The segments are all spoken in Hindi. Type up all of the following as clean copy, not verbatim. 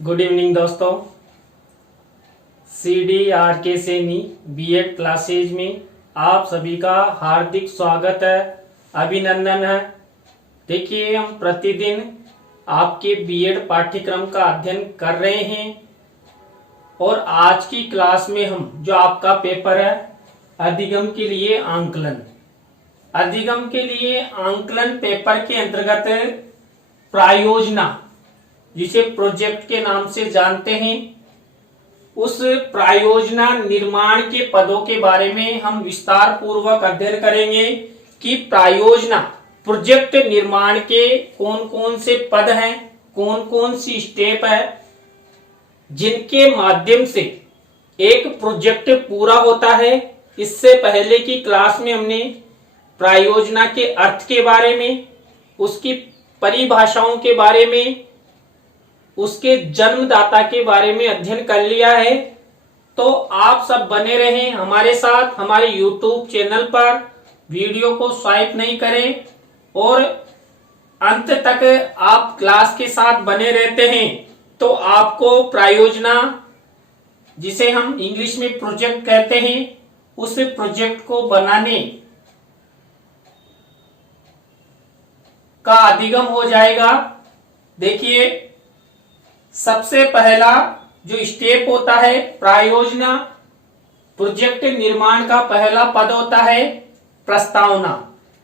गुड इवनिंग दोस्तों। CDRK सैनी बीएड क्लासेज में आप सभी का हार्दिक स्वागत है, अभिनंदन है। देखिए, हम प्रतिदिन आपके बीएड पाठ्यक्रम का अध्ययन कर रहे हैं और आज की क्लास में हम जो आपका पेपर है अधिगम के लिए आंकलन पेपर के अंतर्गत प्रायोजना, जिसे प्रोजेक्ट के नाम से जानते हैं, उस प्रायोजना निर्माण के पदों के बारे में हम विस्तार पूर्वक अध्ययन करेंगे कि प्रायोजना प्रोजेक्ट निर्माण के कौन कौन से पद हैं, कौन कौन सी स्टेप है जिनके माध्यम से एक प्रोजेक्ट पूरा होता है। इससे पहले की क्लास में हमने प्रायोजना के अर्थ के बारे में, उसकी परिभाषाओं के बारे में, उसके जन्मदाता के बारे में अध्ययन कर लिया है। तो आप सब बने रहें हमारे साथ, हमारे YouTube चैनल पर। वीडियो को स्वाइप नहीं करें और अंत तक आप क्लास के साथ बने रहते हैं तो आपको प्रायोजना, जिसे हम इंग्लिश में प्रोजेक्ट कहते हैं, उस प्रोजेक्ट को बनाने का अधिगम हो जाएगा। देखिए, सबसे पहला जो स्टेप होता है प्रायोजना प्रोजेक्ट निर्माण का पहला पद होता है प्रस्तावना।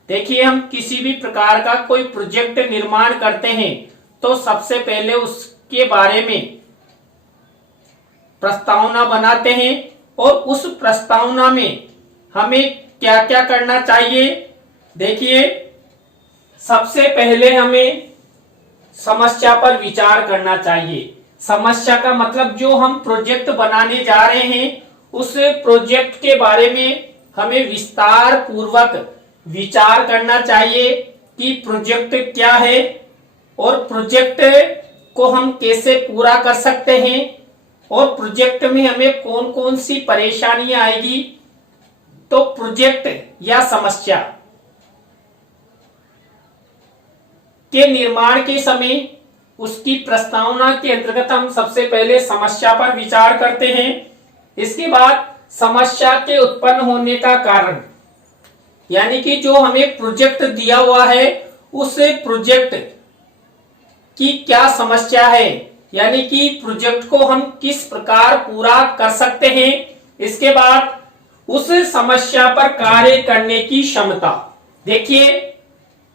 देखिए, हम किसी भी प्रकार का कोई प्रोजेक्ट निर्माण करते हैं तो सबसे पहले उसके बारे में प्रस्तावना बनाते हैं और उस प्रस्तावना में हमें क्या क्या करना चाहिए। देखिए, सबसे पहले हमें समस्या पर विचार करना चाहिए। समस्या का मतलब जो हम प्रोजेक्ट बनाने जा रहे हैं उस प्रोजेक्ट के बारे में हमें विस्तार पूर्वक विचार करना चाहिए कि प्रोजेक्ट क्या है और प्रोजेक्ट को हम कैसे पूरा कर सकते हैं और प्रोजेक्ट में हमें कौन कौन सी परेशानियां आएगी। तो प्रोजेक्ट या समस्या के निर्माण के समय उसकी प्रस्तावना के अंतर्गत हम सबसे पहले समस्या पर विचार करते हैं। इसके बाद समस्या के उत्पन्न होने का कारण, यानी कि जो हमें प्रोजेक्ट दिया हुआ है उस प्रोजेक्ट की क्या समस्या है, यानी कि प्रोजेक्ट को हम किस प्रकार पूरा कर सकते हैं। इसके बाद उस समस्या पर कार्य करने की क्षमता। देखिए,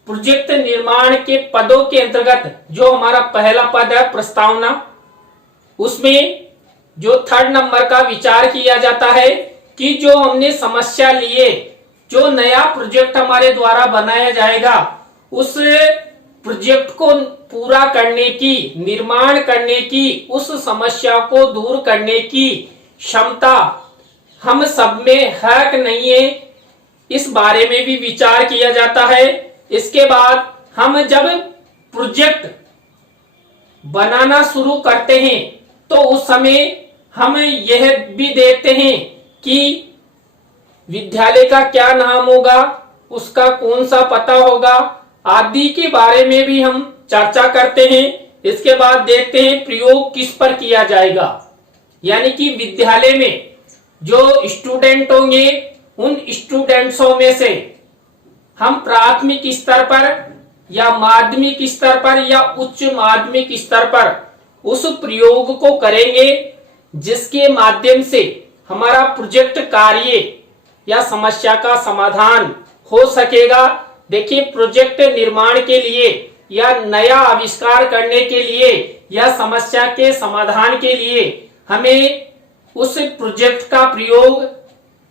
प्रोजेक्ट निर्माण के पदों के अंतर्गत जो हमारा पहला पद है प्रस्तावना, उसमें जो 3rd नंबर का विचार किया जाता है कि जो हमने समस्या लिए, जो नया प्रोजेक्ट हमारे द्वारा बनाया जाएगा, उस प्रोजेक्ट को पूरा करने की, निर्माण करने की, उस समस्या को दूर करने की क्षमता हम सब में है कि नहीं है, इस बारे में भी विचार किया जाता है। इसके बाद हम जब प्रोजेक्ट बनाना शुरू करते हैं तो उस समय हम यह भी देखते हैं कि विद्यालय का क्या नाम होगा, उसका कौन सा पता होगा, आदि के बारे में भी हम चर्चा करते हैं। इसके बाद देखते हैं प्रयोग किस पर किया जाएगा, यानी कि विद्यालय में जो स्टूडेंट होंगे उन स्टूडेंट्सों में से हम प्राथमिक स्तर पर या माध्यमिक स्तर पर या उच्च माध्यमिक स्तर पर उस प्रयोग को करेंगे जिसके माध्यम से हमारा प्रोजेक्ट कार्य या समस्या का समाधान हो सकेगा। देखिए, प्रोजेक्ट निर्माण के लिए या नया आविष्कार करने के लिए या समस्या के समाधान के लिए हमें उस प्रोजेक्ट का प्रयोग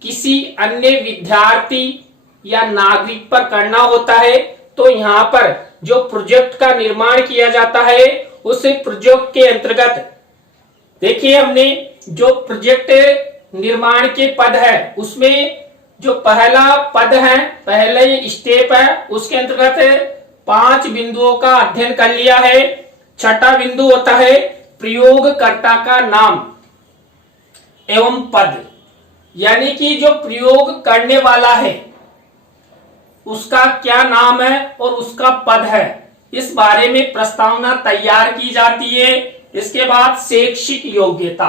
किसी अन्य विद्यार्थी या नागरिक पर करना होता है। तो यहाँ पर जो प्रोजेक्ट का निर्माण किया जाता है उस प्रोजेक्ट के अंतर्गत देखिए, हमने जो प्रोजेक्ट निर्माण के पद है उसमें जो पहला पद है, पहले स्टेप है, उसके अंतर्गत 5 बिंदुओं का अध्ययन कर लिया है। छठा बिंदु होता है प्रयोगकर्ता का नाम एवं पद, यानी कि जो प्रयोग करने वाला है उसका क्या नाम है और उसका पद है, इस बारे में प्रस्तावना तैयार की जाती है। इसके बाद शैक्षिक योग्यता,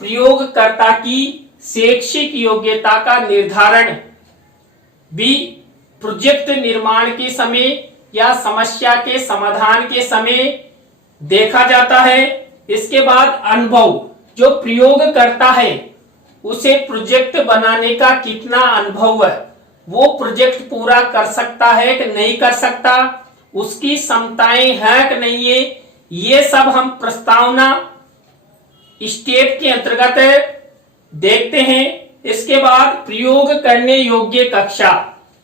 प्रयोगकर्ता की शैक्षिक योग्यता का निर्धारण भी प्रोजेक्ट निर्माण के समय या समस्या के समाधान के समय देखा जाता है। इसके बाद अनुभव, जो प्रयोग करता है उसे प्रोजेक्ट बनाने का कितना अनुभव है, वो प्रोजेक्ट पूरा कर सकता है कि नहीं कर सकता, उसकी क्षमताएं हैं कि नहीं है, ये सब हम प्रस्तावना स्टेप के अंतर्गत देखते हैं। इसके बाद प्रयोग करने योग्य कक्षा,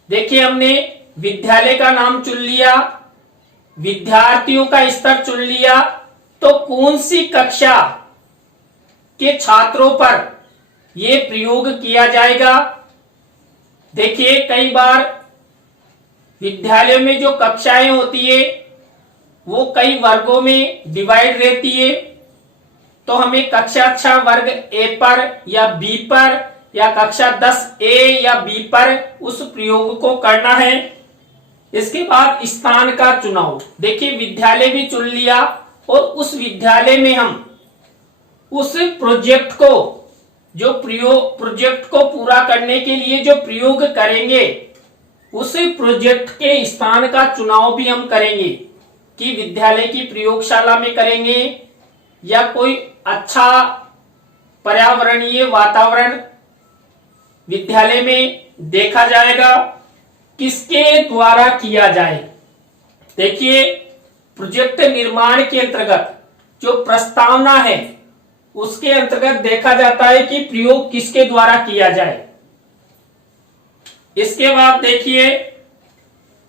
देखिए हमने विद्यालय का नाम चुन लिया, विद्यार्थियों का स्तर चुन लिया, तो कौन सी कक्षा के छात्रों पर ये प्रयोग किया जाएगा। देखिए कई बार विद्यालयों में जो कक्षाएं होती है वो कई वर्गों में डिवाइड रहती है, तो हमें कक्षा 6 वर्ग ए पर या बी पर या कक्षा 10 ए या बी पर उस प्रयोग को करना है। इसके बाद स्थान का चुनाव, देखिए विद्यालय भी चुन लिया और उस विद्यालय में हम उस प्रोजेक्ट को, जो प्रोजेक्ट को पूरा करने के लिए जो प्रयोग करेंगे उस प्रोजेक्ट के स्थान का चुनाव भी हम करेंगे कि विद्यालय की प्रयोगशाला में करेंगे या कोई अच्छा पर्यावरणीय वातावरण विद्यालय में देखा जाएगा, किसके द्वारा किया जाए। देखिए प्रोजेक्ट निर्माण के अंतर्गत जो प्रस्तावना है उसके अंतर्गत देखा जाता है कि प्रयोग किसके द्वारा किया जाए। इसके बाद देखिए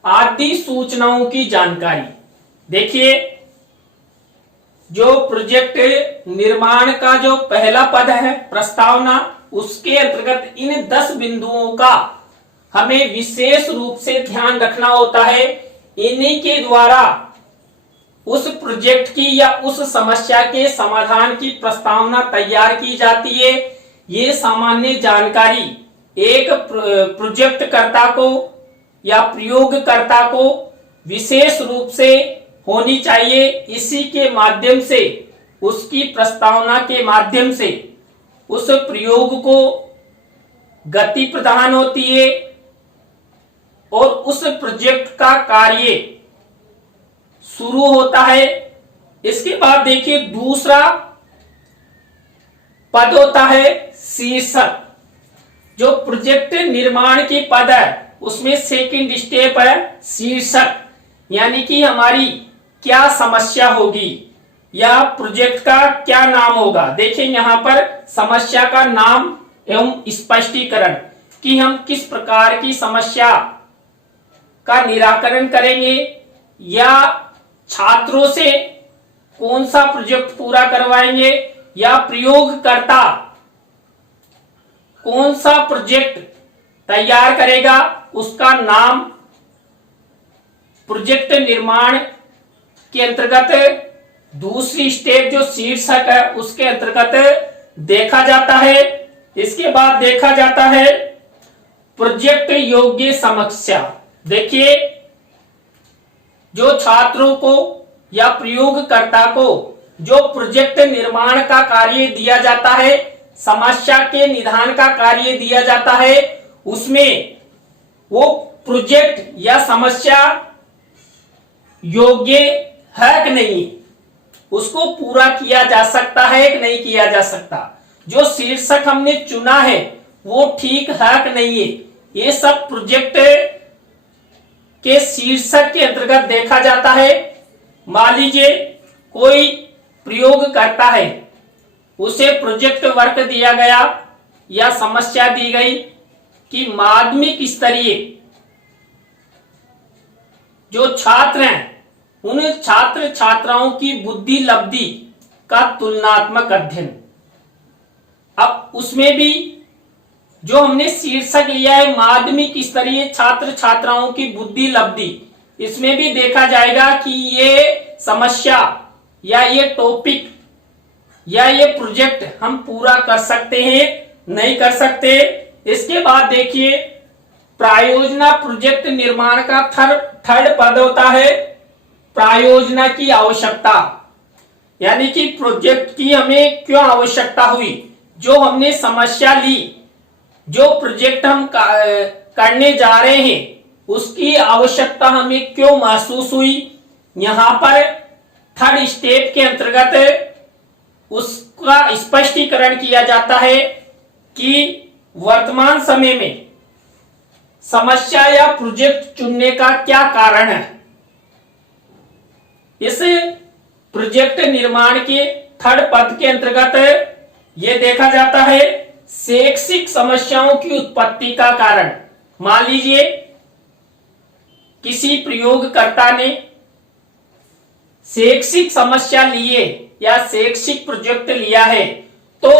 आदि सूचनाओं की जानकारी, देखिए जो प्रोजेक्ट निर्माण का जो पहला पद है प्रस्तावना, उसके अंतर्गत इन 10 बिंदुओं का हमें विशेष रूप से ध्यान रखना होता है। इन्हीं के द्वारा उस प्रोजेक्ट की या उस समस्या के समाधान की प्रस्तावना तैयार की जाती है। ये सामान्य जानकारी एक प्रोजेक्टकर्ता को या प्रयोगकर्ता को विशेष रूप से होनी चाहिए। इसी के माध्यम से, उसकी प्रस्तावना के माध्यम से उस प्रयोग को गति प्रदान होती है और उस प्रोजेक्ट का कार्य शुरू होता है। इसके बाद देखिए दूसरा पद होता है शीर्षक। जो प्रोजेक्ट निर्माण के पद है उसमें सेकंड स्टेप है शीर्षक, यानी कि हमारी क्या समस्या होगी या प्रोजेक्ट का क्या नाम होगा। देखिए यहाँ पर समस्या का नाम एवं स्पष्टीकरण कि हम किस प्रकार की समस्या का निराकरण करेंगे या छात्रों से कौन सा प्रोजेक्ट पूरा करवाएंगे या प्रयोगकर्ता कौन सा प्रोजेक्ट तैयार करेगा, उसका नाम प्रोजेक्ट निर्माण के अंतर्गत दूसरी स्टेप जो शीर्षक है उसके अंतर्गत देखा जाता है। इसके बाद देखा जाता है प्रोजेक्ट योग्य समस्या। देखिए जो छात्रों को या प्रयोगकर्ता को जो प्रोजेक्ट निर्माण का कार्य दिया जाता है, समस्या के निदान का कार्य दिया जाता है, उसमें वो प्रोजेक्ट या समस्या योग्य है कि नहीं, उसको पूरा किया जा सकता है कि नहीं किया जा सकता, जो शीर्षक हमने चुना है वो ठीक है कि नहीं है, ये सब प्रोजेक्ट के शीर्षक के अंतर्गत देखा जाता है। मान लीजिए कोई प्रयोग करता है, उसे प्रोजेक्ट वर्क दिया गया या समस्या दी गई कि माध्यमिक स्तरीय जो छात्र हैं उन छात्र छात्राओं की बुद्धि लब्धि का तुलनात्मक अध्ययन। अब उसमें भी जो हमने शीर्षक लिया है माध्यमिक स्तरीय छात्र छात्राओं की बुद्धि लब्धि, इसमें भी देखा जाएगा कि ये समस्या या ये टॉपिक या ये प्रोजेक्ट हम पूरा कर सकते हैं नहीं कर सकते। इसके बाद देखिए प्रायोजना प्रोजेक्ट निर्माण का थर्ड पद होता है प्रायोजना की आवश्यकता। यानी कि प्रोजेक्ट की हमें क्यों आवश्यकता हुई, जो हमने समस्या ली, जो प्रोजेक्ट हम करने जा रहे हैं उसकी आवश्यकता हमें क्यों महसूस हुई। यहां पर थर्ड स्टेप के अंतर्गत उसका स्पष्टीकरण किया जाता है कि वर्तमान समय में समस्या या प्रोजेक्ट चुनने का क्या कारण है। इस प्रोजेक्ट निर्माण के थर्ड पद के अंतर्गत यह देखा जाता है शैक्षिक समस्याओं की उत्पत्ति का कारण। मान लीजिए किसी प्रयोगकर्ता ने शैक्षिक समस्या लिए या शैक्षिक प्रोजेक्ट लिया है, तो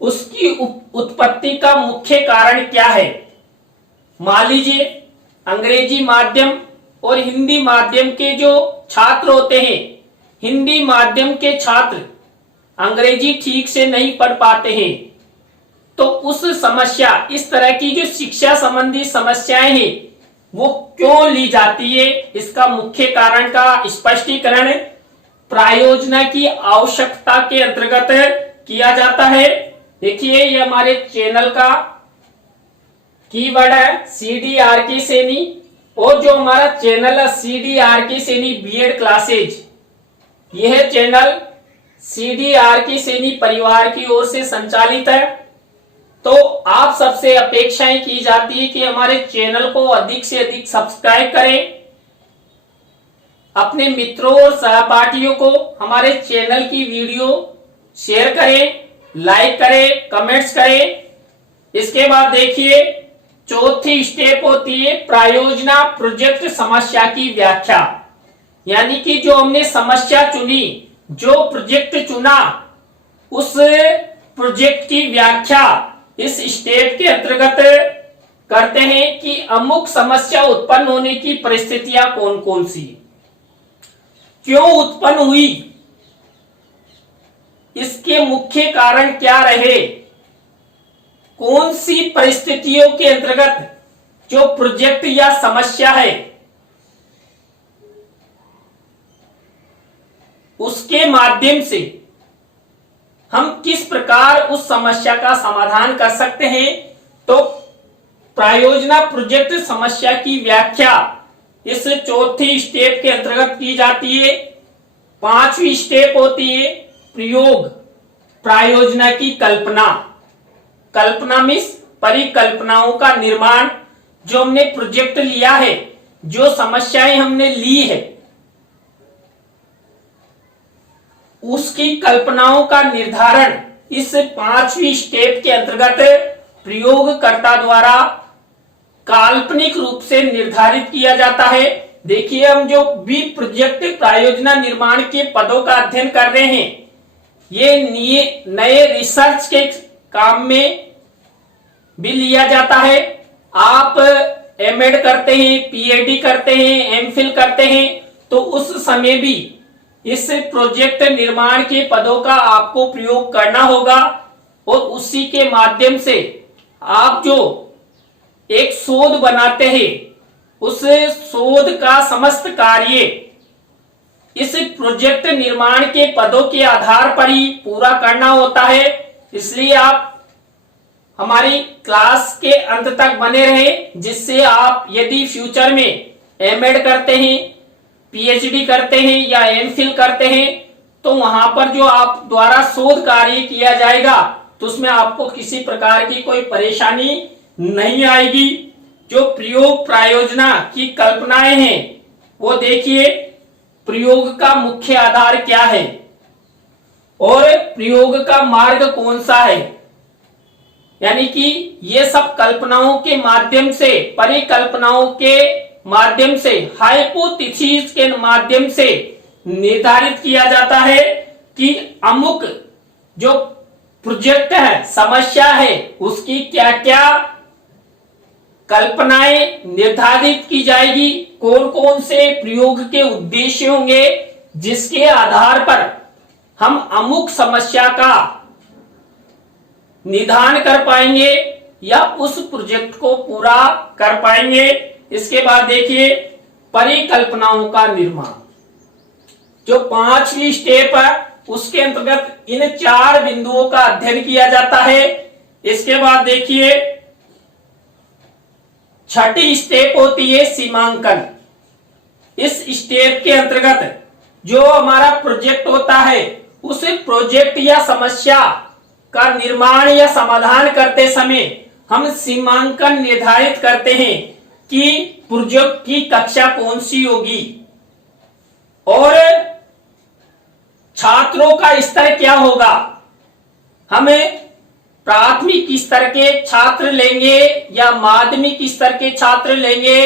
उसकी उत्पत्ति का मुख्य कारण क्या है। मान लीजिए अंग्रेजी माध्यम और हिंदी माध्यम के जो छात्र होते हैं, हिंदी माध्यम के छात्र अंग्रेजी ठीक से नहीं पढ़ पाते हैं, तो उस समस्या, इस तरह की जो शिक्षा संबंधी समस्याएं हैं वो क्यों ली जाती है, इसका मुख्य कारण का स्पष्टीकरण प्रायोजना की आवश्यकता के अंतर्गत किया जाता है। देखिए ये हमारे चैनल का कीवर्ड है CDRK सैनी, और जो हमारा चैनल है CDRK सैनी बीएड क्लासेज, यह चैनल CDRK सैनी परिवार की ओर से संचालित है। तो आप सबसे अपेक्षाएं की जाती है कि हमारे चैनल को अधिक से अधिक सब्सक्राइब करें, अपने मित्रों और सहपाठियों को हमारे चैनल की वीडियो शेयर करें, लाइक करें, कमेंट्स करें। इसके बाद देखिए चौथी स्टेप होती है प्रायोजना प्रोजेक्ट समस्या की व्याख्या, यानी कि जो हमने समस्या चुनी, जो प्रोजेक्ट चुना, उस प्रोजेक्ट की व्याख्या इस स्टेप के अंतर्गत करते हैं कि अमुक समस्या उत्पन्न होने की परिस्थितियां कौन कौन सी, क्यों उत्पन्न हुई, इसके मुख्य कारण क्या रहे, कौन सी परिस्थितियों के अंतर्गत जो प्रोजेक्ट या समस्या है उसके माध्यम से हम किस प्रकार उस समस्या का समाधान कर सकते हैं। तो प्रायोजना प्रोजेक्ट समस्या की व्याख्या इस चौथी स्टेप के अंतर्गत की जाती है। पांचवी स्टेप होती है प्रयोग प्रायोजना की कल्पना। कल्पना मीन्स परिकल्पनाओं का निर्माण। जो हमने प्रोजेक्ट लिया है, जो समस्याएं हमने ली है, उसकी कल्पनाओं का निर्धारण इस पांचवी स्टेप के अंतर्गत प्रयोगकर्ता द्वारा काल्पनिक रूप से निर्धारित किया जाता है। देखिए हम जो भी प्रोजेक्ट प्रायोजना निर्माण के पदों का अध्ययन कर रहे हैं, ये नए रिसर्च के काम में भी लिया जाता है। आप एमएड करते हैं, पीएचडी करते हैं, एमफिल करते हैं, तो उस समय भी इस प्रोजेक्ट निर्माण के पदों का आपको प्रयोग करना होगा, और उसी के माध्यम से आप जो एक शोध बनाते हैं, उस शोध का समस्त कार्य इस प्रोजेक्ट निर्माण के पदों के आधार पर ही पूरा करना होता है। इसलिए आप हमारी क्लास के अंत तक बने रहें, जिससे आप यदि फ्यूचर में एमएड करते हैं, पीएचडी करते हैं या एमफिल करते हैं, तो वहां पर जो आप द्वारा शोध कार्य किया जाएगा तो उसमें आपको किसी प्रकार की कोई परेशानी नहीं आएगी। जो प्रयोग प्रायोजना की कल्पनाएं हैं, वो देखिए प्रयोग का मुख्य आधार क्या है और प्रयोग का मार्ग कौन सा है, यानी कि ये सब कल्पनाओं के माध्यम से, परिकल्पनाओं के माध्यम से, हाइपोथेसिस के माध्यम से निर्धारित किया जाता है कि अमुक जो प्रोजेक्ट है, समस्या है, उसकी क्या क्या कल्पनाएं निर्धारित की जाएगी, कौन कौन से प्रयोग के उद्देश्य होंगे, जिसके आधार पर हम अमुक समस्या का निदान कर पाएंगे या उस प्रोजेक्ट को पूरा कर पाएंगे। इसके बाद देखिए परिकल्पनाओं का निर्माण। जो पांचवी स्टेप है उसके अंतर्गत इन 4 बिंदुओं का अध्ययन किया जाता है। इसके बाद देखिए छठी स्टेप होती है सीमांकन। इस स्टेप के अंतर्गत जो हमारा प्रोजेक्ट होता है उस प्रोजेक्ट या समस्या का निर्माण या समाधान करते समय हम सीमांकन निर्धारित करते हैं कि प्रोजेक्ट की कक्षा कौन सी होगी और छात्रों का स्तर क्या होगा। हमें प्राथमिक स्तर के छात्र लेंगे या माध्यमिक स्तर के छात्र लेंगे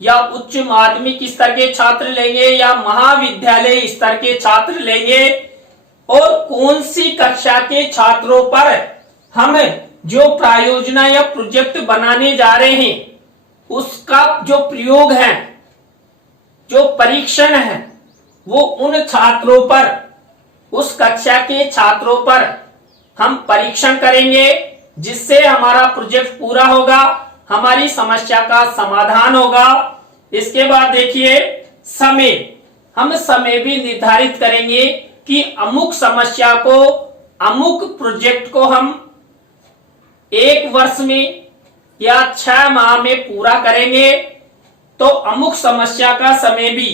या उच्च माध्यमिक स्तर के छात्र लेंगे या महाविद्यालय स्तर के छात्र लेंगे और कौन सी कक्षा के छात्रों पर हम जो प्रायोजना या प्रोजेक्ट बनाने जा रहे हैं उसका जो प्रयोग है, जो परीक्षण है, वो उन छात्रों पर, उस कक्षा के छात्रों पर हम परीक्षण करेंगे जिससे हमारा प्रोजेक्ट पूरा होगा, हमारी समस्या का समाधान होगा। इसके बाद देखिए समय, हम समय भी निर्धारित करेंगे कि अमुक समस्या को, अमुक प्रोजेक्ट को हम 1 वर्ष में या 6 माह में पूरा करेंगे। तो अमुक समस्या का समय भी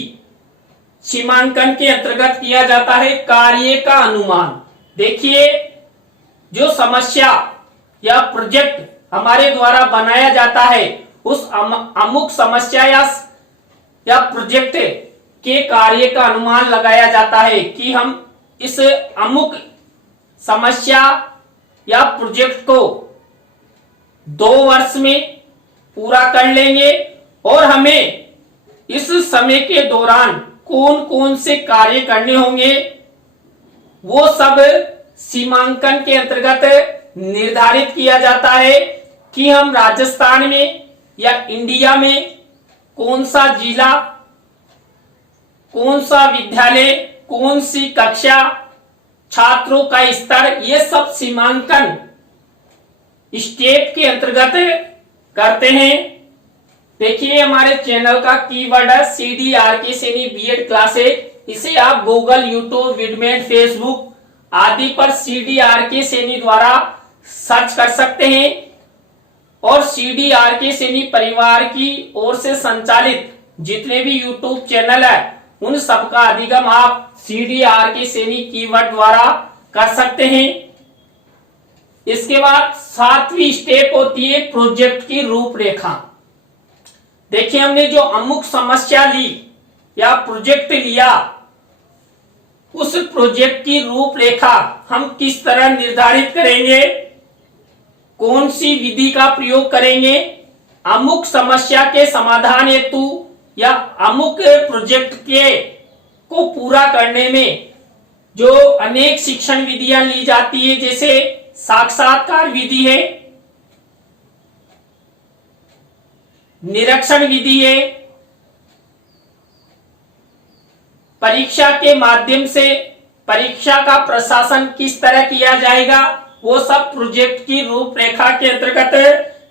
सीमांकन के अंतर्गत किया जाता है। कार्य का अनुमान, देखिए जो समस्या या प्रोजेक्ट हमारे द्वारा बनाया जाता है उस अमुक समस्या या प्रोजेक्ट के कार्य का अनुमान लगाया जाता है कि हम इस अमुक समस्या या प्रोजेक्ट को 2 वर्ष में पूरा कर लेंगे और हमें इस समय के दौरान कौन कौन से कार्य करने होंगे वो सब सीमांकन के अंतर्गत निर्धारित किया जाता है कि हम राजस्थान में या इंडिया में कौन सा जिला, कौन सा विद्यालय, कौन सी कक्षा, छात्रों का स्तर, ये सब सीमांकन स्टेप के अंतर्गत करते हैं। देखिए हमारे चैनल का कीवर्ड है CDRK सैनी बीएड क्लासेज। इसे आप गूगल, यूट्यूब, विडमेट, फेसबुक आदि पर CDRK सैनी द्वारा सर्च कर सकते हैं और CDRK सैनी परिवार की ओर से संचालित जितने भी यूट्यूब चैनल है उन सबका अधिगम आप CDRK सैनी कीवर्ड द्वारा कर सकते हैं। इसके बाद 7वीं स्टेप होती है प्रोजेक्ट की रूपरेखा। देखिए हमने जो अमुक समस्या ली या प्रोजेक्ट लिया, उस प्रोजेक्ट की रूपरेखा हम किस तरह निर्धारित करेंगे, कौन सी विधि का प्रयोग करेंगे, अमुक समस्या के समाधान हेतु या अमुक प्रोजेक्ट के को पूरा करने में जो अनेक शिक्षण विधियां ली जाती है, जैसे साक्षात्कार विधि है, निरीक्षण विधि है, परीक्षा के माध्यम से परीक्षा का प्रशासन किस तरह किया जाएगा, वो सब प्रोजेक्ट की रूपरेखा के अंतर्गत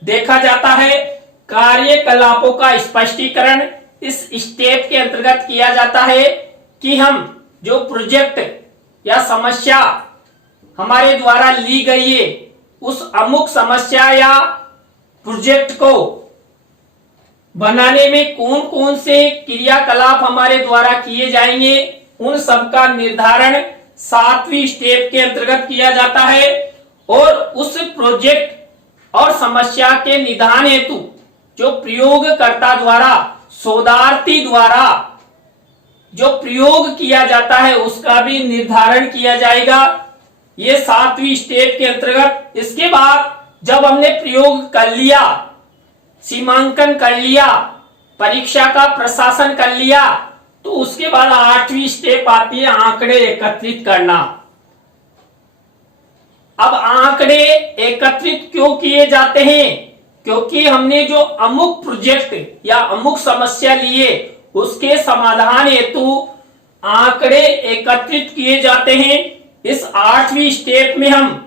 देखा जाता है। कार्यकलापों का स्पष्टीकरण इस स्टेप के अंतर्गत किया जाता है कि हम जो प्रोजेक्ट या समस्या हमारे द्वारा ली गई है उस अमुक समस्या या प्रोजेक्ट को बनाने में कौन कौन से क्रियाकलाप हमारे द्वारा किए जाएंगे, उन सब का निर्धारण 7वीं स्टेप के अंतर्गत किया जाता है। और उस प्रोजेक्ट और समस्या के निदान हेतु जो प्रयोगकर्ता द्वारा, शोधार्थी द्वारा जो प्रयोग किया जाता है उसका भी निर्धारण किया जाएगा, ये 7वीं स्टेप के अंतर्गत। इसके बाद जब हमने प्रयोग कर लिया, सीमांकन कर लिया, परीक्षा का प्रशासन कर लिया, तो उसके बाद 8वीं स्टेप आती है आंकड़े एकत्रित करना। अब आंकड़े एकत्रित क्यों किए जाते हैं? क्योंकि हमने जो अमुक प्रोजेक्ट या अमुक समस्या लिए उसके समाधान हेतु आंकड़े एकत्रित किए जाते हैं। इस 8वीं स्टेप में हम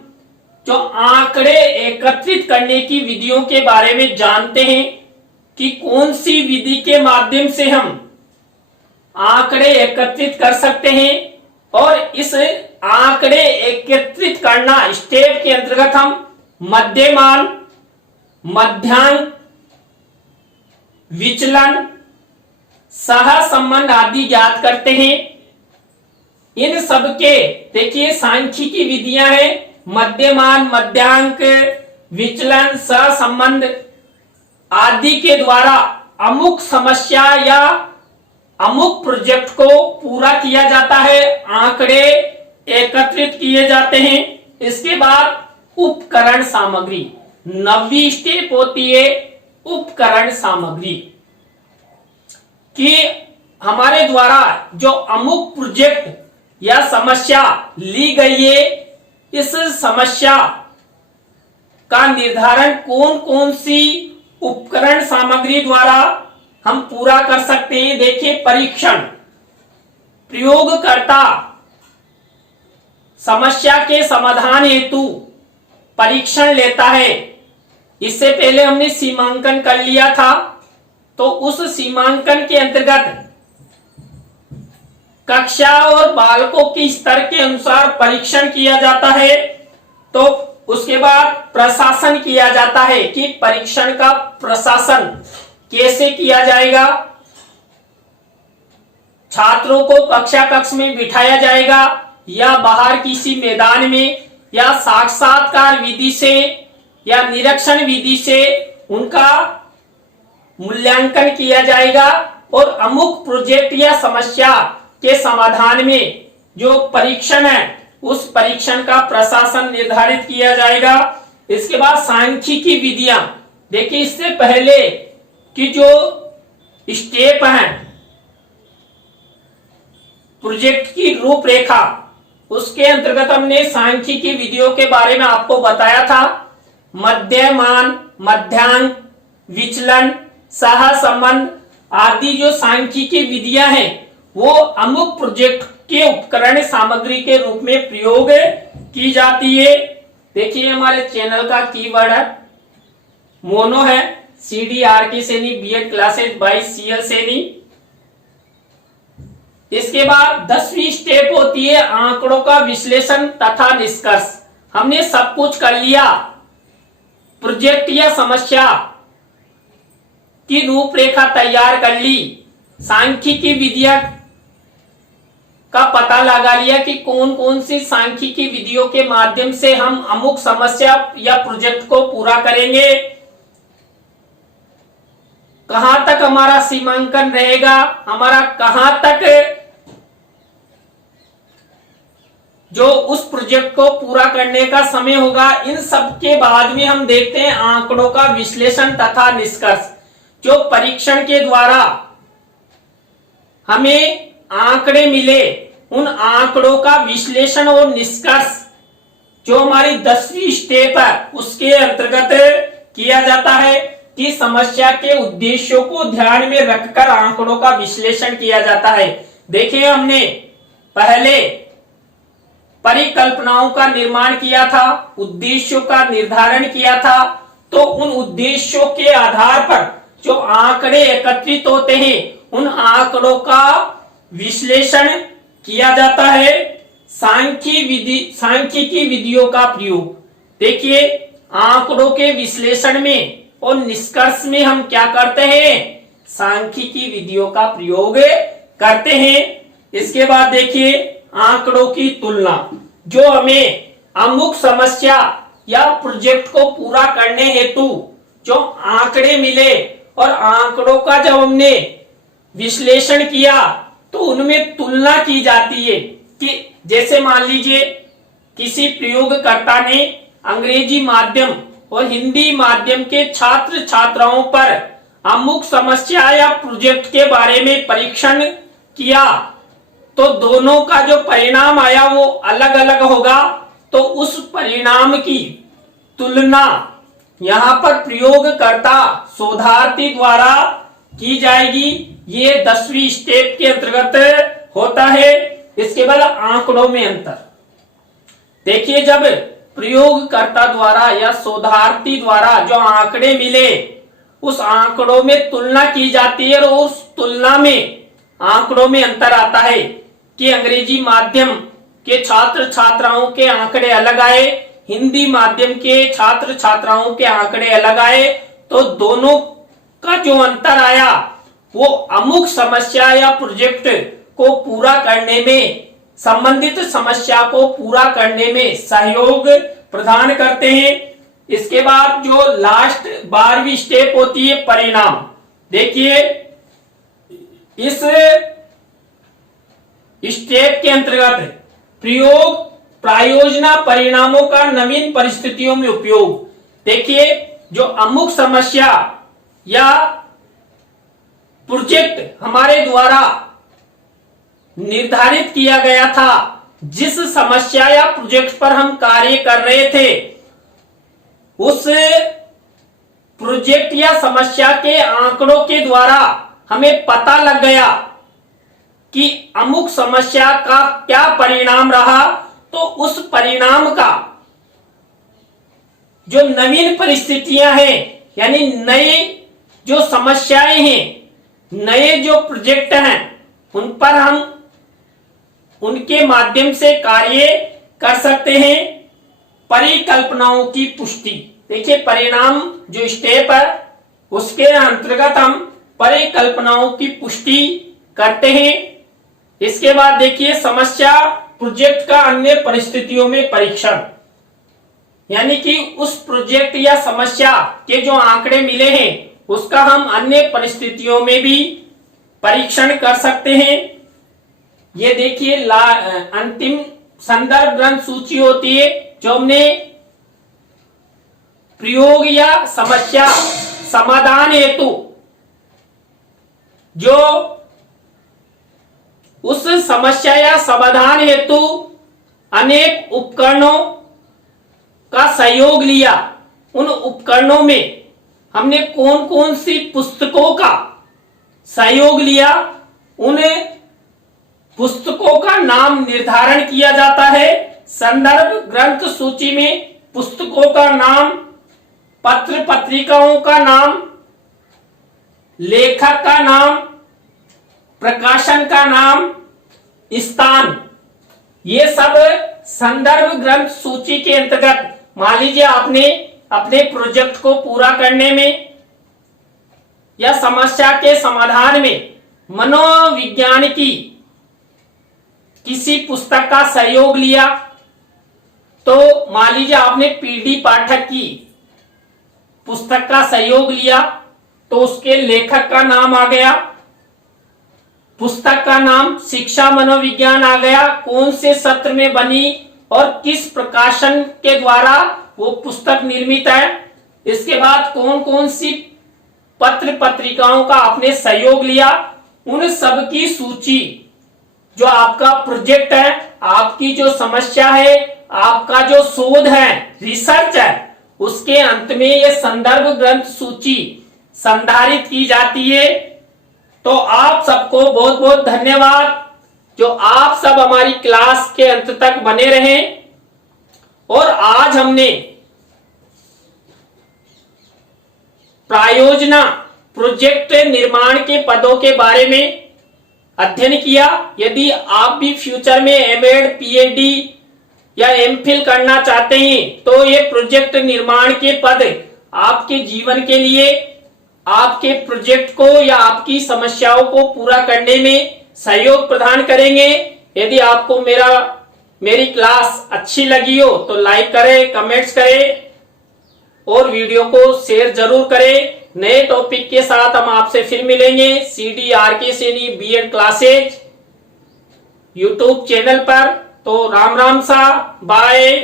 जो आंकड़े एकत्रित करने की विधियों के बारे में जानते हैं कि कौन सी विधि के माध्यम से हम आंकड़े एकत्रित कर सकते हैं और इस आंकड़े एकत्रित करना स्टेप के अंतर्गत हम मध्यमान, मध्यांक, विचलन, सहसंबंध आदि ज्ञात करते हैं। इन सबके देखिए सांख्यिकी विधियां हैं, मध्यमान, मध्यांक, विचलन, सहसंबंध आदि के द्वारा अमुक समस्या या अमुक प्रोजेक्ट को पूरा किया जाता है, आंकड़े एकत्रित किए जाते हैं। इसके बाद उपकरण सामग्री, 9वीं स्टेप होती है उपकरण सामग्री, कि हमारे द्वारा जो अमुक प्रोजेक्ट या समस्या ली गई है, इस समस्या का निर्धारण कौन कौन सी उपकरण सामग्री द्वारा हम पूरा कर सकते हैं। देखिए परीक्षण, प्रयोगकर्ता समस्या के समाधान हेतु परीक्षण लेता है। इससे पहले हमने सीमांकन कर लिया था, तो उस सीमांकन के अंतर्गत कक्षा और बालकों के स्तर के अनुसार परीक्षण किया जाता है। तो उसके बाद प्रशासन किया जाता है कि परीक्षण का प्रशासन कैसे किया जाएगा। छात्रों को कक्षा कक्ष में बिठाया जाएगा या बाहर किसी मैदान में, या साक्षात्कार विधि से या निरीक्षण विधि से उनका मूल्यांकन किया जाएगा, और अमुक प्रोजेक्ट या समस्या के समाधान में जो परीक्षण है उस परीक्षण का प्रशासन निर्धारित किया जाएगा। इसके बाद सांख्यिकी विधियां, देखिए इससे पहले कि जो स्टेप हैं प्रोजेक्ट की रूपरेखा, उसके अंतर्गत हमने सांख्यिकी विधियों के बारे में आपको बताया था। मध्यमान, मध्यांक, विचलन, सहसंबंध आदि जो सांख्यिकी विधियां हैं वो अमुक प्रोजेक्ट के उपकरण सामग्री के रूप में प्रयोग की जाती है। देखिए हमारे चैनल का कीवर्ड है मोनो है, CDRK Saini, B Ed classes by CL Saini. इसके बाद 10वीं स्टेप होती है आंकड़ों का विश्लेषण तथा निष्कर्ष। हमने सब कुछ कर लिया, प्रोजेक्ट या समस्या की रूपरेखा तैयार कर ली, सांख्यिकी विधियां का पता लगा लिया कि कौन कौन सी सांख्यिकी विधियों के माध्यम से हम अमुक समस्या या प्रोजेक्ट को पूरा करेंगे, कहां तक हमारा सीमांकन रहेगा, हमारा कहां तक जो उस प्रोजेक्ट को पूरा करने का समय होगा। इन सब के बाद में हम देखते हैं आंकड़ों का विश्लेषण तथा निष्कर्ष। जो परीक्षण के द्वारा हमें आंकड़े मिले, उन आंकड़ों का विश्लेषण और निष्कर्ष जो हमारी 10वीं स्टेप है उसके अंतर्गत किया जाता है कि समस्या के उद्देश्यों को ध्यान में रखकर आंकड़ों का विश्लेषण किया जाता है। देखिए हमने पहले परिकल्पनाओं का निर्माण किया था, उद्देश्यों का निर्धारण किया था, तो उन उद्देश्यों के आधार पर जो आंकड़े एकत्रित होते हैं उन आंकड़ों का विश्लेषण किया जाता है। सांख्यिकी विधियों का प्रयोग, देखिए आंकड़ों के विश्लेषण में और निष्कर्ष में हम क्या करते हैं, सांख्यिकी विधियों का प्रयोग करते हैं। इसके बाद देखिए आंकड़ों की तुलना, जो हमें अमुक समस्या या प्रोजेक्ट को पूरा करने हेतु जो आंकड़े मिले और आंकड़ों का जब हमने विश्लेषण किया तो उनमें तुलना की जाती है कि जैसे मान लीजिए किसी प्रयोगकर्ता ने अंग्रेजी माध्यम और हिंदी माध्यम के छात्र छात्राओं पर अमुक समस्या या प्रोजेक्ट के बारे में परीक्षण किया, तो दोनों का जो परिणाम आया वो अलग अलग होगा। तो उस परिणाम की तुलना यहाँ पर प्रयोगकर्ता शोधार्थी द्वारा की जाएगी। ये 10वीं स्टेप के अंतर्गत होता है। इसके बाद आंकड़ों में अंतर, देखिए जब प्रयोगकर्ता द्वारा या शोधार्थी द्वारा जो आंकड़े मिले उस आंकड़ों में तुलना की जाती है, और उस तुलना में आंकड़ों में अंतर आता है कि अंग्रेजी माध्यम के छात्र छात्राओं के आंकड़े अलग आए, हिंदी माध्यम के छात्र छात्राओं के आंकड़े अलग आए, तो दोनों का जो अंतर आया वो अमुक समस्या या प्रोजेक्ट को पूरा करने में, संबंधित समस्या को पूरा करने में सहयोग प्रदान करते हैं। इसके बाद जो लास्ट 12वीं स्टेप होती है परिणाम। देखिए इस स्टेप के अंतर्गत प्रयोग प्रायोजना परिणामों का नवीन परिस्थितियों में उपयोग। देखिए जो अमुक समस्या या प्रोजेक्ट हमारे द्वारा निर्धारित किया गया था, जिस समस्या या प्रोजेक्ट पर हम कार्य कर रहे थे, उस प्रोजेक्ट या समस्या के आंकड़ों के द्वारा हमें पता लग गया कि अमुक समस्या का क्या परिणाम रहा, तो उस परिणाम का जो नवीन परिस्थितियां हैं, यानी नए जो समस्याएं हैं, नए जो प्रोजेक्ट हैं, उन पर हम उनके माध्यम से कार्य कर सकते हैं। परिकल्पनाओं की पुष्टि। देखिए परिणाम जो स्टेप है उसके अंतर्गत हम परिकल्पनाओं की पुष्टि करते हैं। इसके बाद देखिए समस्या प्रोजेक्ट का अन्य परिस्थितियों में परीक्षण, यानी कि उस प्रोजेक्ट या समस्या के जो आंकड़े मिले हैं उसका हम अन्य परिस्थितियों में भी परीक्षण कर सकते हैं। ये देखिए अंतिम संदर्भ ग्रंथ सूची होती है जो हमने प्रयोग या समस्या समाधान हेतु जो उस समस्या या समाधान हेतु अनेक उपकरणों का सहयोग लिया। उन उपकरणों में हमने कौन कौन सी पुस्तकों का सहयोग लिया, उन पुस्तकों का नाम निर्धारण किया जाता है। संदर्भ ग्रंथ सूची में पुस्तकों का नाम, पत्र पत्रिकाओं का नाम, लेखक का नाम, प्रकाशन का नाम, स्थान, ये सब संदर्भ ग्रंथ सूची के अंतर्गत। मान लीजिए आपने अपने प्रोजेक्ट को पूरा करने में या समस्या के समाधान में मनोविज्ञान की किसी पुस्तक का सहयोग लिया, तो मान लीजिए आपने पीडी पाठक की पुस्तक का सहयोग लिया, तो उसके लेखक का नाम आ गया, पुस्तक का नाम शिक्षा मनोविज्ञान आ गया, कौन से सत्र में बनी और किस प्रकाशन के द्वारा वो पुस्तक निर्मित है। इसके बाद कौन कौन सी पत्र पत्रिकाओं का आपने सहयोग लिया, उन सब की सूची। जो आपका प्रोजेक्ट है, आपकी जो समस्या है, आपका जो शोध है, रिसर्च है, उसके अंत में ये संदर्भ ग्रंथ सूची संधारित की जाती है। तो आप सबको बहुत बहुत धन्यवाद जो आप सब हमारी क्लास के अंत तक बने रहें। और आज हमने प्रायोजना प्रोजेक्ट निर्माण के पदों के बारे में अध्ययन किया। यदि आप भी फ्यूचर में एमएड, पीएचडी या एमफिल करना चाहते हैं तो ये प्रोजेक्ट निर्माण के पद आपके जीवन के लिए, आपके प्रोजेक्ट को या आपकी समस्याओं को पूरा करने में सहयोग प्रदान करेंगे। यदि आपको मेरी क्लास अच्छी लगी हो तो लाइक करें, कमेंट्स करें और वीडियो को शेयर जरूर करें। नए टॉपिक के साथ हम आपसे फिर मिलेंगे CDRK Saini B Ed classes YouTube channel पर। तो राम राम सा, बाय।